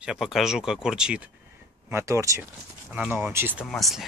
Сейчас покажу, как урчит моторчик на новом чистом масле.